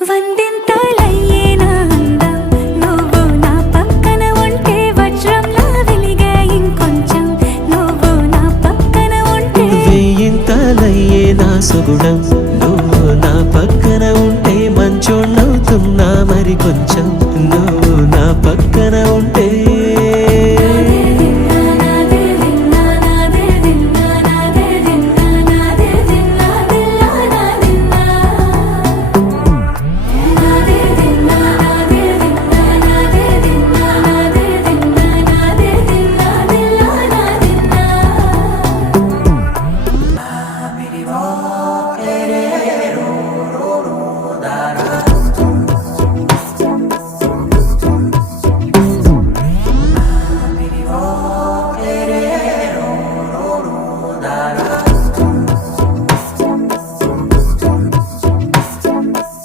వందింతలయ్యేనా అందం నువ్వు నా పక్కన ఉంటే వజ్రంలా వెలిగే ఇంకొంచెం నువ్వు నా పక్కన ఉంటే వేయింతలయ్యేనా సుగుణం